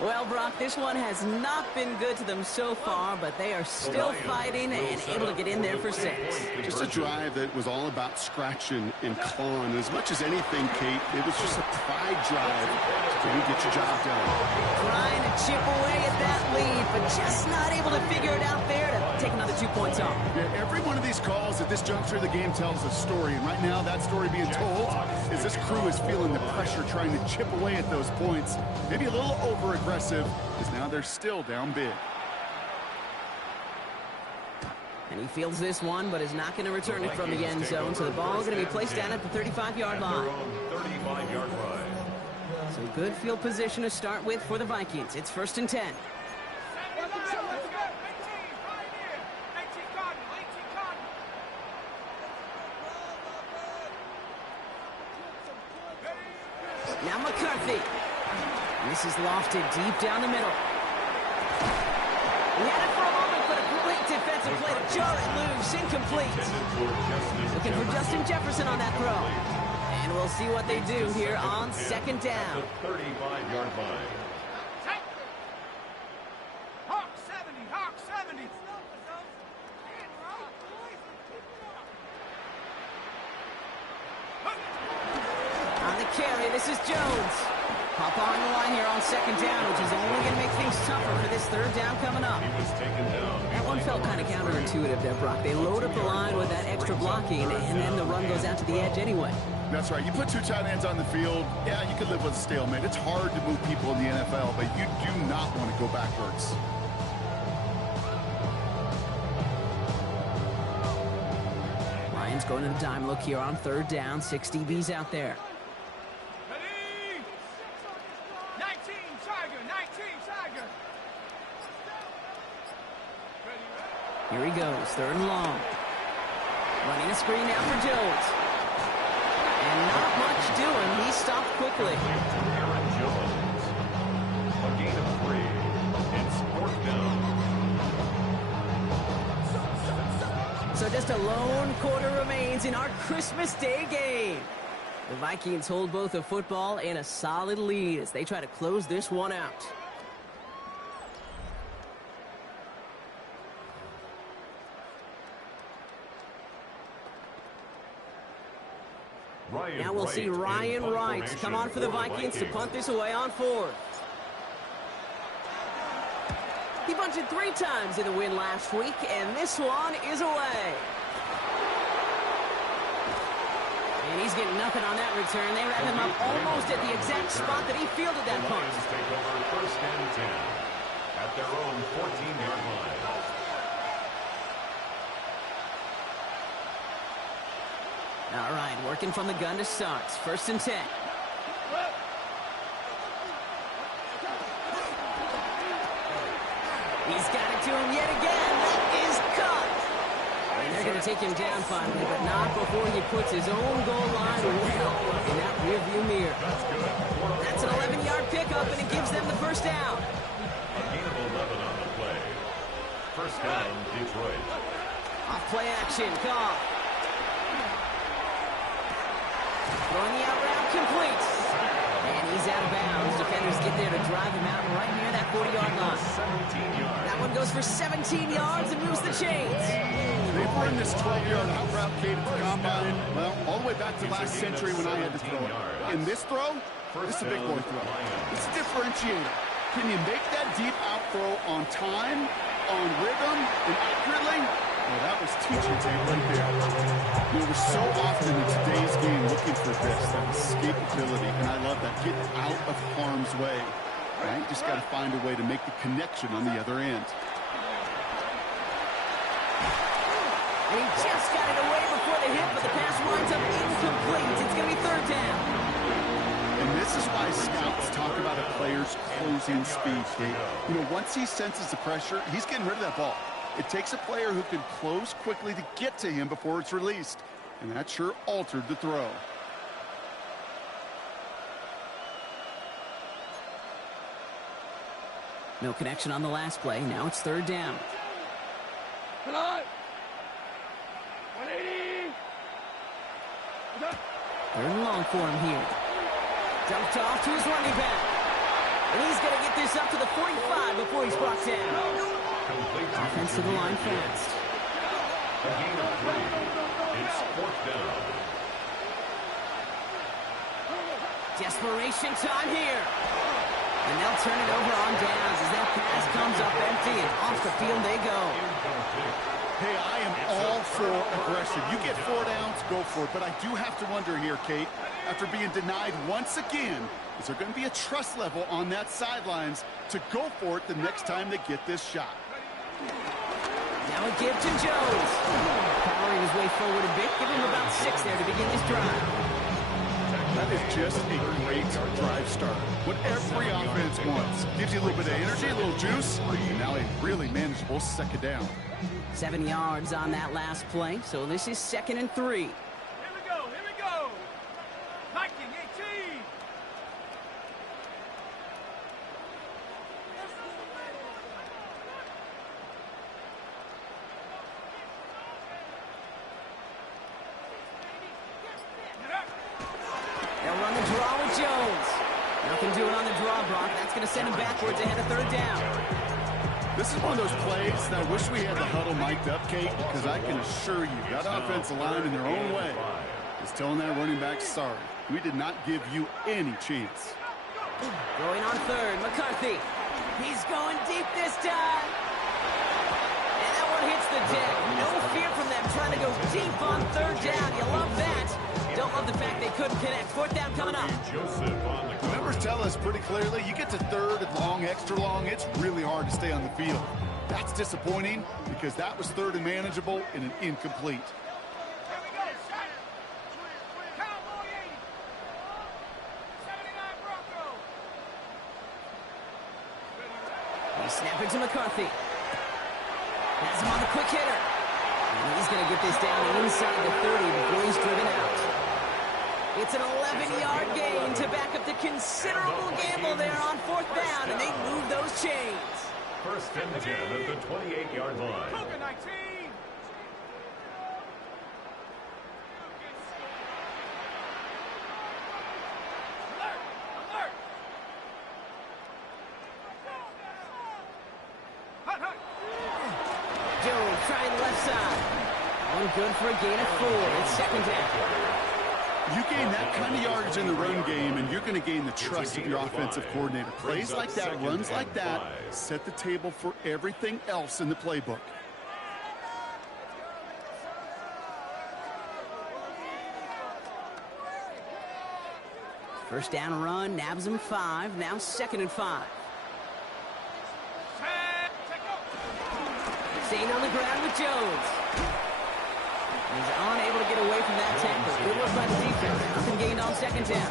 Well, Brock, this one has not been good to them so far, but they are still fighting and able to get in there for 6. Just a drive that was all about scratching and clawing. As much as anything, Kate, it was just a pride drive to get your job done. Trying to chip away at that lead, but just not able to figure it out there to take another 2 points off. Yeah, every one of these calls at this juncture of the game tells a story, and right now that story being told is this crew is feeling the pressure trying to chip away at those points. Maybe a little over-aggressive, because now they're still down big. And he fields this one, but is not going to return it from the end zone, so the ball is going to be placed down at the 35-yard line. 35-yard line. So good field position to start with for the Vikings. It's first and 10. Now McCarthy. This is lofted deep down the middle. He had it for a moment, but a great defensive play to jar it loose. Incomplete. Looking for Justin Jefferson on that throw. And we'll see what they do here on second down. The 35-yard line. Hawk 70, Hawk 70. On the carry, this is Jones. Hop on the line here on second down, which is only going to make things tougher for this third down coming up. He was taken down. That one felt kind of counterintuitive there, Brock. They load up the line with that extra blocking, and then the run goes out to the edge anyway. That's right. You put 2 tight ends on the field, yeah, you could live with a stalemate. It's hard to move people in the NFL, but you do not want to go backwards. Lions going to the dime look here on third down. 6 DBs out there. Ready? 19, Tiger, 19, Tiger. Here he goes, third and long. Running a screen now for Jones. And not much doing. He stopped quickly. Aaron Jones. A gain of 3. It's fourth down. So just a lone quarter remains in our Christmas Day game. The Vikings hold both a football and a solid lead as they try to close this one out. Now we'll see Ryan Wright come on for the Vikings to punt this away on fourth. He bunted 3 times in the win last week, and this one is away. And he's getting nothing on that return. They wrap him up almost at the exact spot that he fielded that punt. Lions take over first and 10 at their own 14-yard line. All right, working from the gun to start. First and 10. He's got it to him yet again. That is caught. And they're going to take him down finally, but not before he puts his own goal line well in that rearview mirror. That's an 11-yard pickup, and it gives them the first down. A gain of 11 on the play. First down, Detroit. Off play action, Goff. Throwing the out route complete. And he's out of bounds. Defenders get there to drive him out right near that 40-yard line. 17 yards. That one goes for 17 yards and moves the chains. They've run this 12-yard out route, Kate, at the combine, well, all the way back to last century when I had to throw it. In this throw, this is a big boy throw. It's a differentiator. Can you make that deep out throw on time, on rhythm, and accurately? Well, that was teaching tape right there. We're so often in today's game looking for this, that escapability, and I love that. Get out of harm's way. Right? Just got to find a way to make the connection on the other end. And he just got it away before the hit, but the pass winds up incomplete. It's going to be third down. And this is why scouts talk about a player's closing speed, Kate. You know, once he senses the pressure, he's getting rid of that ball. It takes a player who can close quickly to get to him before it's released. And that sure altered the throw. No connection on the last play. Now it's third down. Come on. 180. Third and long for him here. Dumped off to his running back. And he's going to get this up to the 45 before he's brought down. Offense to the line fast. A gain of 3. It's fourth down. Desperation time here. And they'll turn it over on downs as that pass comes up empty and off the field they go. Hey, I am all for aggression. You get 4 downs, go for it. But I do have to wonder here, Kate, after being denied once again, is there going to be a trust level on that sidelines to go for it the next time they get this shot? Now a give to Jones. Powering his way forward a bit. Give him about 6 there to begin this drive. That is just a great drive start. What every offense wants. Gives you a little bit of energy, a little juice, and now a really manageable second down. 7 yards on that last play, so this is 2nd and 3. Here we go. Here we go. Viking 18. They'll run the draw with Jones. Nothing doing on the draw, Brock. That's going to send him backwards ahead of third down. This is one of those plays that I wish we had the huddle mic'd up, Kate, because I can assure you that offensive line in their own way is telling that running back, sorry, we did not give you any chance. Going on third, McCarthy. He's going deep this time. And that one hits the deck. No fear from them trying to go deep on third down. You love that. Don't love the fact they couldn't connect. Fourth down coming up. Joseph on the The numbers tell us pretty clearly, you get to third and long, extra long, it's really hard to stay on the field. That's disappointing because that was third and manageable and an incomplete. Here we go. Shot. Cowboy 80. 79 Broncos. They snap it to McCarthy. Has him on the quick hitter. And he's going to get this down inside the 30 before he's driven out. It's an 11-yard gain to back up the considerable gamble there on fourth down, and they move those chains. First and 10 at the 28-yard line. Cougar 19. Alert. Alert. Hut, hut. Jones trying left side. One good for a gain of 4. It's second down. You gain that kind of yardage in the run game, and you're going to gain the trust of your offensive coordinator. Plays like that, runs like that, set the table for everything else in the playbook. First down run, nabs him 5. Now 2nd and 5. Check up. Staying on the ground with Jones. He's unable to get away from that tackle. Good work by the defense. Nothing gained on second down.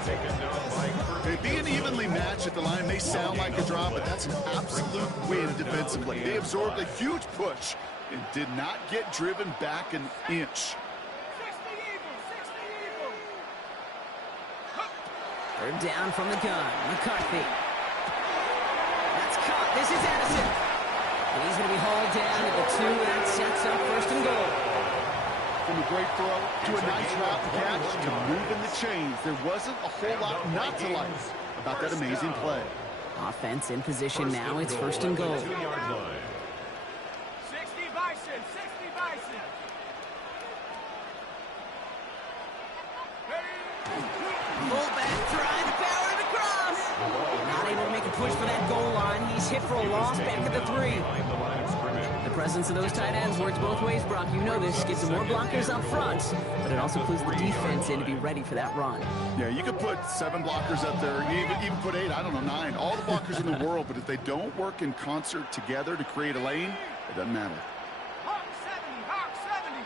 They being evenly matched at the line may sound like a draw, but that's an absolute win defensively. They absorbed a huge push and did not get driven back an inch. 60 Eagles, 60 Eagles. Third down from the gun. McCarthy. That's caught. This is Addison. And he's going to be hauled down at the 2. That sets up first and goal. From a great throw to a nice route and catch to moving the chains. There wasn't a whole lot not to like about that amazing play. Offense in position now. It's first and goal. 60 Bison, 60 Bison. Fullback trying to power it across. Not able to make a push for that goal line. He's hit for a loss back at the 3. The presence of those tight ends works both ways, Brock. You know this. Gets some more blockers up front, but it also clues the defense in to be ready for that run. Yeah, you could put 7 blockers up there, even put 8, I don't know, 9. All the blockers in the world, but if they don't work in concert together to create a lane, it doesn't matter. Hawk 70, Hawk 70.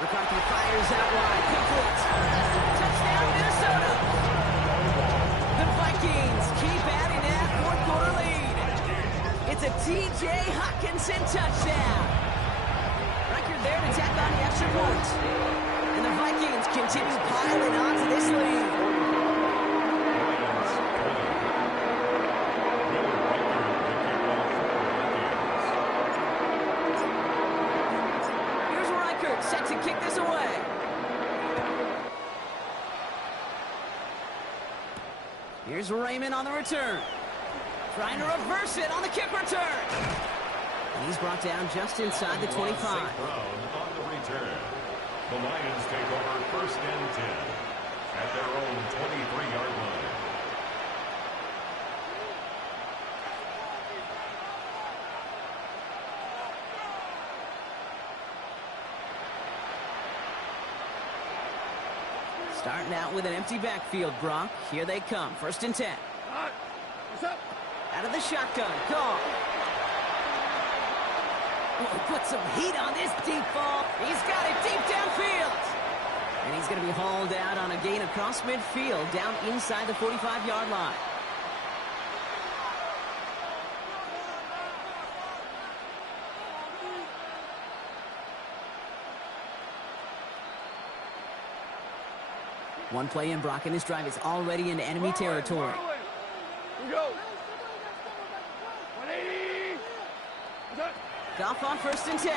McCarthy fires out wide. Complete. Touchdown, Minnesota. The Vikings keep adding that fourth-quarter lead. It's a T.J. Hockenson touchdown. Record there to tack on the extra point. And the Vikings continue piling on to this lead. Set to kick this away. Here's Raymond on the return. Trying to reverse it on the kick return. And he's brought down just inside the 25. Brown on the return. The Lions take over first and 10 at their own 23-yard line. Starting out with an empty backfield, Brock. Here they come. First and 10. What's up? Out of the shotgun. Call. Oh, put some heat on this deep ball. He's got it deep downfield. And he's going to be hauled out on a gain across midfield down inside the 45-yard line. One play in, Brock, and this drive is already into enemy territory. Here we go. 180. What's up? Goff on first and 10.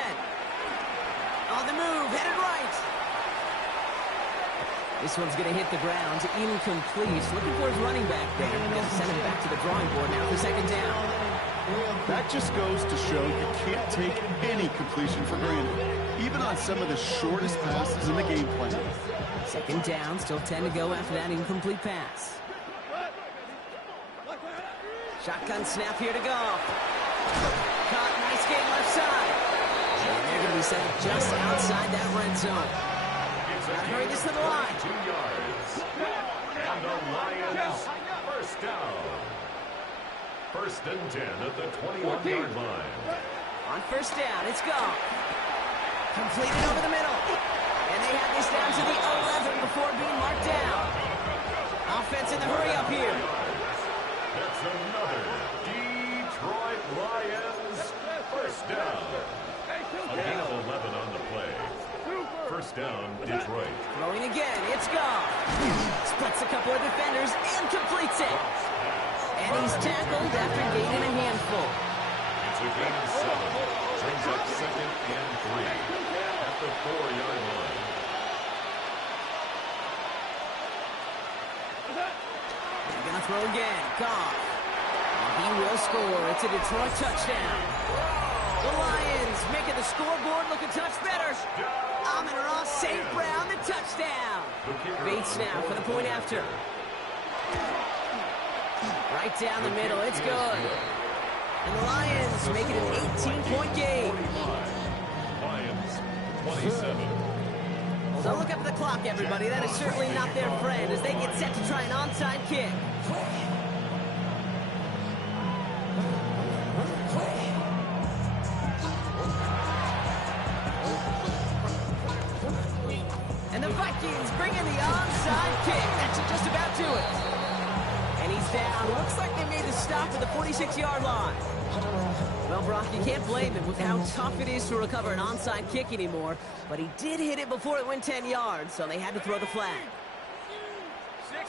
On the move, headed right. This one's going to hit the ground. Incomplete. Looking for his running back there. Going to send him back to the drawing board now for second down. That just goes to show you can't take any completion for granted, even on some of the shortest passes in the game plan. Second down, still 10 to go after that incomplete pass. Shotgun snap here to Goff. Caught, nice game left side. And they're going to be set up just outside that red zone. Gotta hurry this to the line. 2 yards. And the Lions first down. First and 10 at the 21-yard line. On first down, it's Goff. Completed over the middle. And they have this down to the 11 before being marked down. Offense in the hurry up here. That's another Detroit Lions first down. A gain of 11 on the play. First down, Detroit. Throwing again, it's Goff. Splits a couple of defenders and completes it. And he's tackled after gaining a handful. It's a gain of 7. Brings up second and 3 at the 4-yard line. They're going to throw again. Goff. He will score. It's a Detroit touchdown. The Lions making the scoreboard look a touch better. Amon-Ra St. Brown, the touchdown. Bates now for the point after. Right down the middle. It's good. And the Lions make it an 18-point game. Lions 27. So look up at the clock, everybody. That is certainly not their friend as they get set to try an onside kick. Vikings bring in the onside kick. That should just about do it. And he's down. Looks like they made the stop at the 46-yard line. Well, Brock, you can't blame him with how tough it is to recover an onside kick anymore. But he did hit it before it went 10 yards, so they had to throw the flag. 60,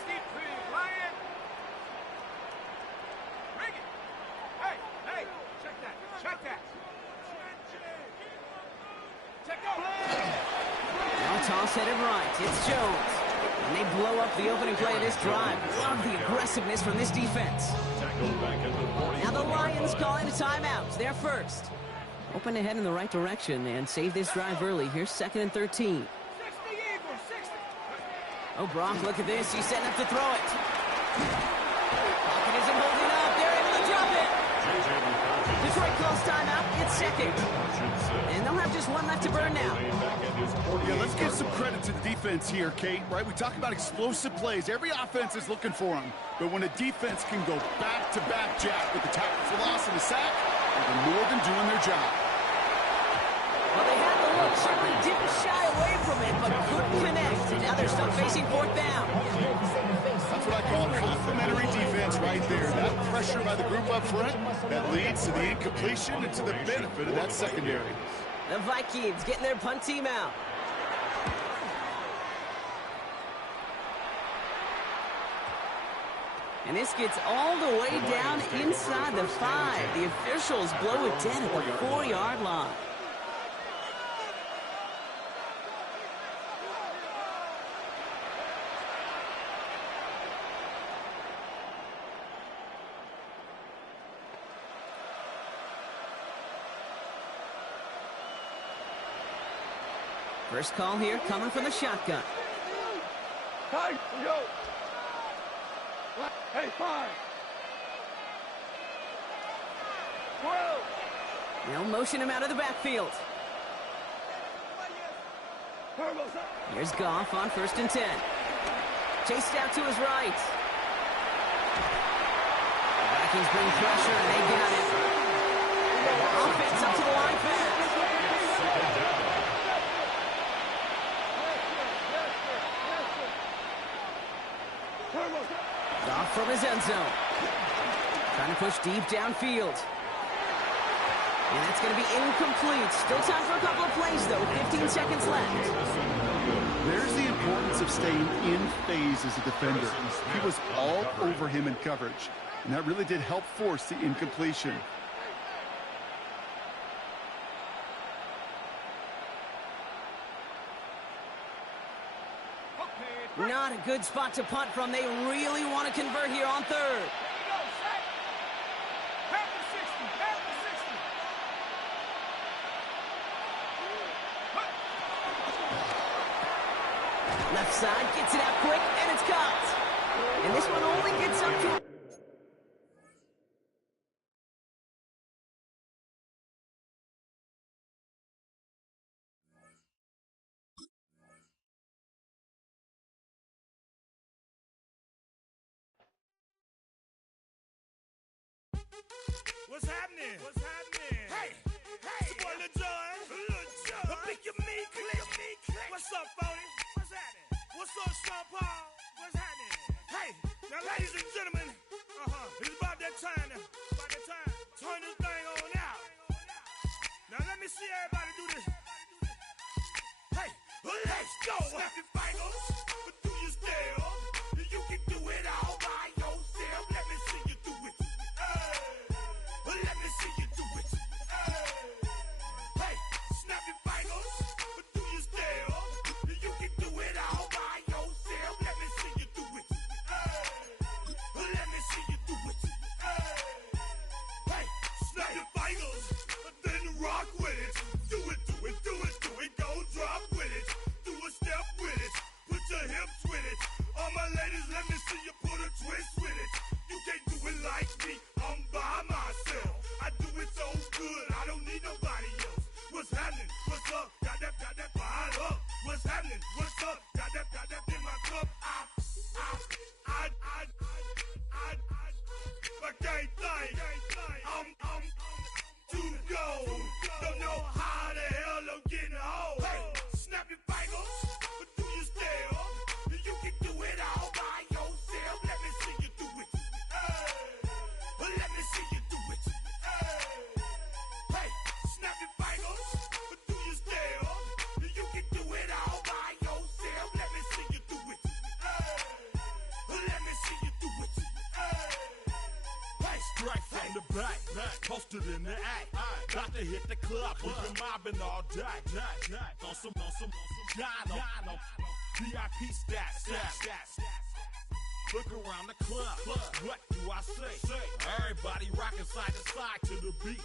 Lion. Bring it. Hey, check that. Check that. Check that. Now toss headed right. It's Jones. And they blow up the opening play of this drive. Love the aggressiveness from this defense. Now the Lions calling a timeout. They're first. Open to head in the right direction and save this drive early. Here's 2nd and 13. 60 Eagles, 60. Oh, Brock, look at this. He's setting up to throw it. Pocket isn't holding up. They're able to drop it. Detroit calls timeout. It's second. And they'll have just one left to burn now. Yeah, let's give some credit to the defense here, Kate, right? We talk about explosive plays. Every offense is looking for them. But when a defense can go back-to-back, Jack, with the tackle for loss and the sack, they're more than doing their job. Well, they had the look. Certainly didn't shy away from it, but couldn't connect. And now they're stuck facing 4th down. That's what I call complementary defense right there. That pressure by the group up front, that leads to the incompletion and to the benefit of that secondary. The Vikings getting their punt team out. And this gets all the way down inside the 5. The officials blow it dead at the 4-yard line. First call here coming from the shotgun. Hey, yo. Hey, 5. 12. They'll motion him out of the backfield. Here's Goff on 1st and 10. Chased out to his right. The Vikings bring pressure and they got it. Offense up to the line fast. Goff from his end zone. Trying to push deep downfield. And that's going to be incomplete. Still time for a couple of plays, though. 15 seconds left. There's the importance of staying in phase as a defender. He was all over him in coverage, and that really did help force the incompletion. Not a good spot to punt from. They really want to convert here on 3rd. Left side gets it out quick, and it's caught. And this one only gets up to... What's happening? What's happening? Hey, it's your boy Lil Jon. The Pick Your Me Click. What's up, Phony? What's happening? What's up, Sean Paul? What's happening? Hey, now ladies and gentlemen, it's about that time to turn this thing on out. Now let me see everybody do this. Hey, let's go. Snap your fingers, but do you still? You can do it all by yourself. Let me see you do it. Let me see you do it. Hey, snap your fingers, but do you still? You can do it all by yourself. Let me see you do it. Let me see you do it. Hey, snap your fingers, then rock with it. Do it, do it, do it, do it. Go drop with it. Do a step with it. Put your hips with it. All my ladies, let me see back, posted in the act. Got to hit the club, we've been mobbing all day. On some Gino, VIP stats. Look around the club, what do I say? Everybody rocking side to side to the beat.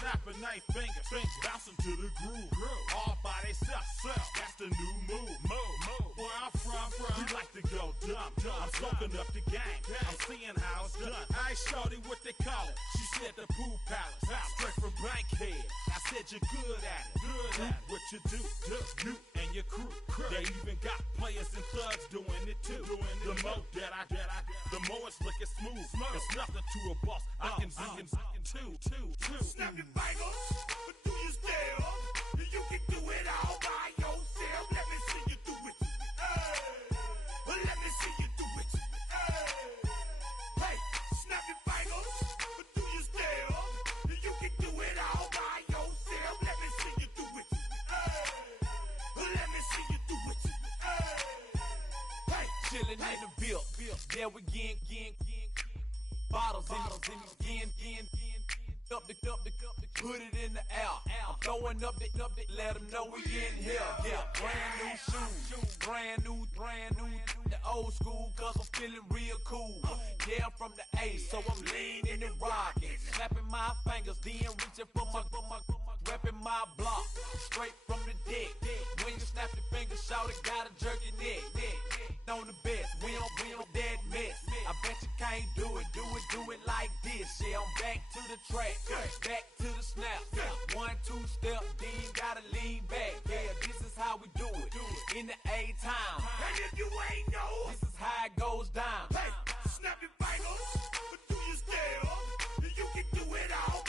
Snapping their fingers, bouncing to the groove. All by themselves, that's the new move. Where I'm from, we like to go dumb. I'm soaking up the game, I'm seeing how it's done. I ain't shorty what they call it. She said the pool palace, straight from Bankhead. I said you're good at it. What you do, you and your crew. They even got players and thugs doing it too. The more that I get, the more it's looking smooth. It's nothing to a boss. I can two. Snap your fingers, but do you still? You can do it all by yourself. Let me see you do it. Let me see you do it. Hey, snap your fingers, but do you still? You can do it all by yourself. Let me see you do it. Let me see you do it. Hey, chillin' in the bill. There we again. Bottles in again. Up the put it in the air. I'm throwing up the, let them know we in here. Yeah, brand new shoes, brand new. The old school, cause I'm feeling real cool. Yeah, I'm from the A, so I'm leaning and rocking. Snapping my fingers, then reaching for my repping my block. Straight from the deck. When you snap your fingers, shout it, gotta jerk your neck. On the best, we don't dead mess. I bet you can't do it like this. Yeah, I'm back to the track, back to the snap. 1, 2 step, then you gotta lean back. Yeah, this is how we do it in the A-Town. and if you ain't know, This is how it goes down. hey, snap your fingers, but do you still? You can do it all